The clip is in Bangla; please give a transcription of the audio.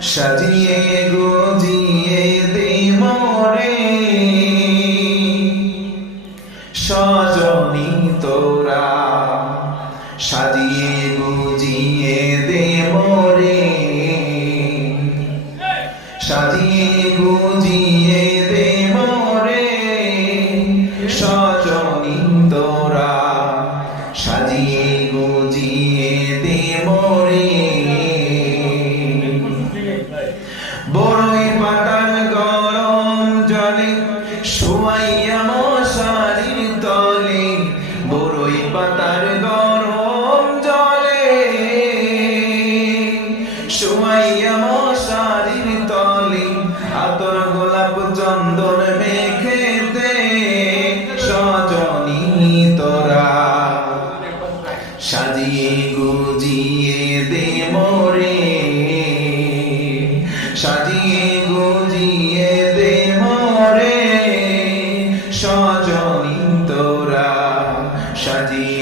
সাজিয়ে গুজিয়ে দে মোরে সজনী তোরা, সাজিয়ে গুজিয়ে দে মোরে, সাজিয়ে গুজিয়ে দে মোরে সজনী তোরা, সাজিয়ে গুজিয়ে দে মোরে। বড়ই পাতার গরম জলে শুয়াইয়া মশারির তলে, বড়ই পাতার গরম জলে শুয়াইয়া মশারির তলে, আতর গোলাপ চন্দন মেখে দে সজনী তোরা, সাজিয়ে গুজিয়ে দে মোরে, সাজিয়ে গুজিয়ে দে মোরে সজনী তোরা, সাজিয়ে